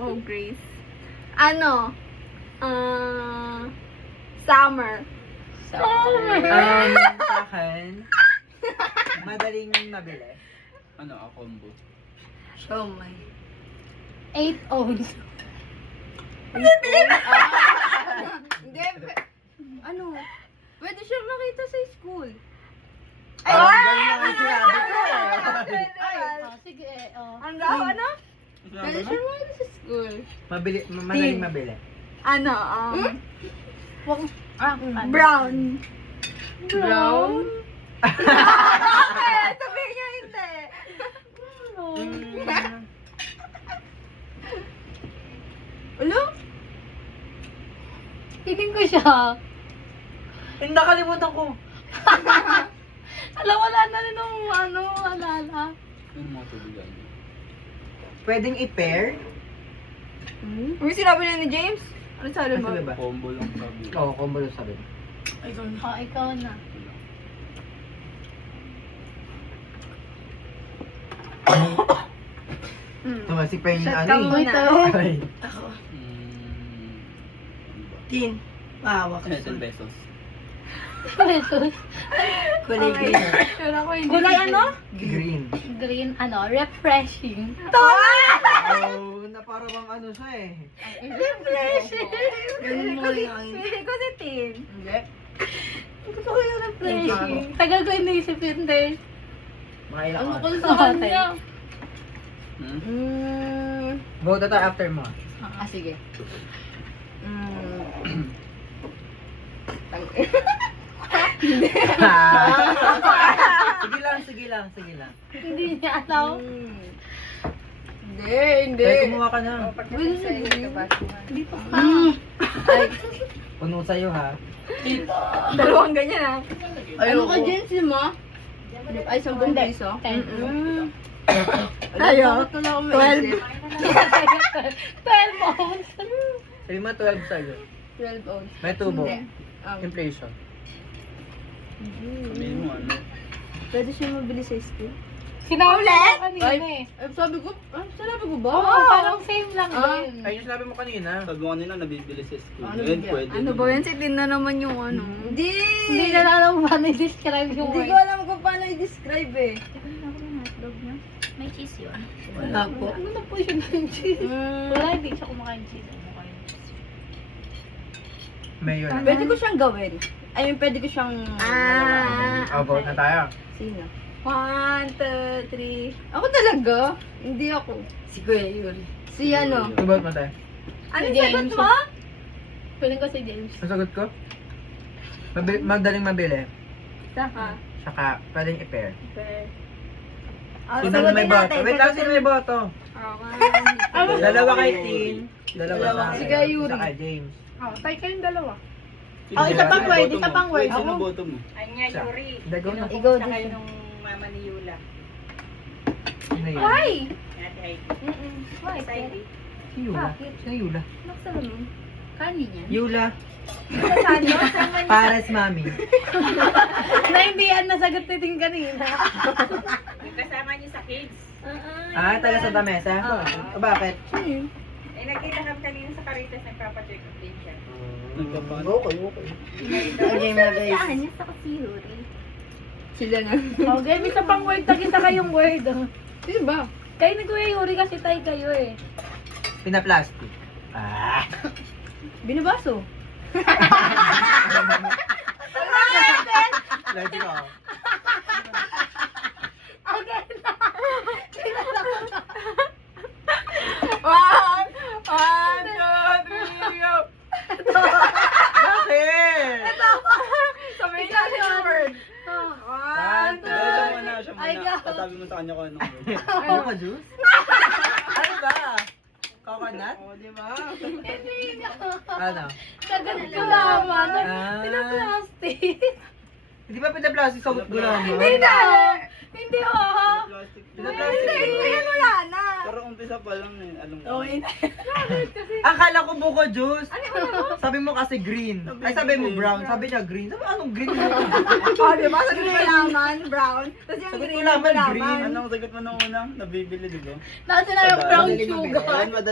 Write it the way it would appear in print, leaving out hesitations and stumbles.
Wow, Grace. Ano? Summer. Sa akin, madaling mabili. Ano, a combo? Siomay. 8 ounce. Hindi. Ano? Pwede siya makita sa school. Parang ganun na ang sinabi ko eh. Oh, sige, Ang gawa, ano? Pwede siya makita sa school. Madaling mabili. Ano? Brown. Brown? Okay, sabihin niya hindi. Ulo? Tingin ko siya. Hindi nakalimutan ko. Alam, wala na rin nung alala. Yung mga tubigan. Pwedeng i-pair? Uy, sinabi na ni James? Ano sabi Ano mo? sabi ba? Combo lang sabi. Oo, combo lang sabi. Ikaw na. Ito nga, si Penny Shot ano ka eh. muna. Ay. Tin. Mahawak. 10 pesos. Pesos. Kulay Okay. green. Sure ako hindi. Kulay ano? Green. Green, refreshing. Oh, na para bang ano siya eh. Ganun mo rin ang... Pili ko si Tin. Hindi. Gusto ko yung refreshing. Tagal ko inisip yun, Des. Mga ilang Ano ko oras. sa kanya? Vote na tayo after mo. Ah, sige. Sige lang. Hindi niya alam. Hindi. Kaya kumuha ka na. Dito ka. Ay, puno sa'yo ha. Dalawang ganyan ah. Ano ka dyan si Ma? Ay, 10 piso? 10. Tayo. Bakit wala akong 12. maisip? 12 ounce. Sabi mo 12 sa'yo. 12 ounce. May tubo. Hindi. Inflation. Sabihin mo ano. Pwede siya mabili sa school? Sinabi ko kanina eh. Sabi ko ba? Oo, parang same lang din. Ay, yung sinabi mo kanina. Sabi mo kanina nabibili sa school. Ano Ngayon bigyan? pwede. Ano ba yan? Si Tin na naman yung ano. Hindi! Hindi na alam mo paano i-describe yung Hindi word. ko alam kung paano i-describe eh. May cheese yun. Wala po. Ano na po siya ng cheese? Wala, hindi siya kumakain cheese. Mayor. Pwede ko siyang gawin. I mean, pwede ko siyang... Vote na tayo. Sino? 1, 2, 3. Ako talaga? Hindi ako. Si Kuya Yuri. Si ano? Vote mo tayo. Ano Si sagot James. mo? Piling ko si James. Ang sagot ko? Madaling mabili. Saka. Saka, pwedeng i-pair. Oh, Sino may boto? Wait lang, sino may boto? Okay. Dalawa kay Tin. Dalawa sa Si Kuya Yuri. Saka James. Oh, tayo kayong dalawa. Sino isa pang boto word, mo? isa pang word. Sino Ako? boto mo? Siya. Hindi, go na. Ikaw din. kayo nung mama ni Yula. Sino yun? Why? Ate Heidi. Why? Sa Heidi. Si Yula. Sino Yula? Kanin yan. Yula. Saan yun? Saan man yun? Pares mami. Na hindi yan nasagot ni Ting kanina. Yung kasama niyo sa kids. Ah, taga Santa Mesa? O bakit? Eh, nakita kami kanina sa Caritas, nagpapacheck up din siya. Okay. Okay na guys. Saan niya sa kasiyuri? Sila na. Okay, isa pang word. Tag-isa kayong word. Sino ba? Kayo ni Kuya Yuri kasi tayo kayo eh. Pinaplastic. Ah. Binabaso. Lagi ko. Okay na. One, 2, 3, go! Bakit? Sabihin natin yung word. One, two, Siya muna, siya Ay, muna. God. Sasabi mo sa kanya kung anong word. Coca juice? Ano ba? Coconut? O, di ba? Hindi na. Ano? Sagot ko naman. Ah. Pinaplastic. Hindi ba pinaplastic sa gulaman mo? Hindi na. Hindi oh. Plastic. Hindi, yan wala na. Pero umpisa pa lang eh. Alam ko. Okay na. Akala ko buko juice. Sabi mo kasi green. Ay, sabi mo brown. Sabi niya green. Sabi, anong green? Oh, di ba? Sabi ko laman, brown. Tapos yung Sagot ko green, laman, laman. green. Anong sagot mo nung unang? Nabibili, di ba? Nasa na yung brown Madali sugar. Ayan,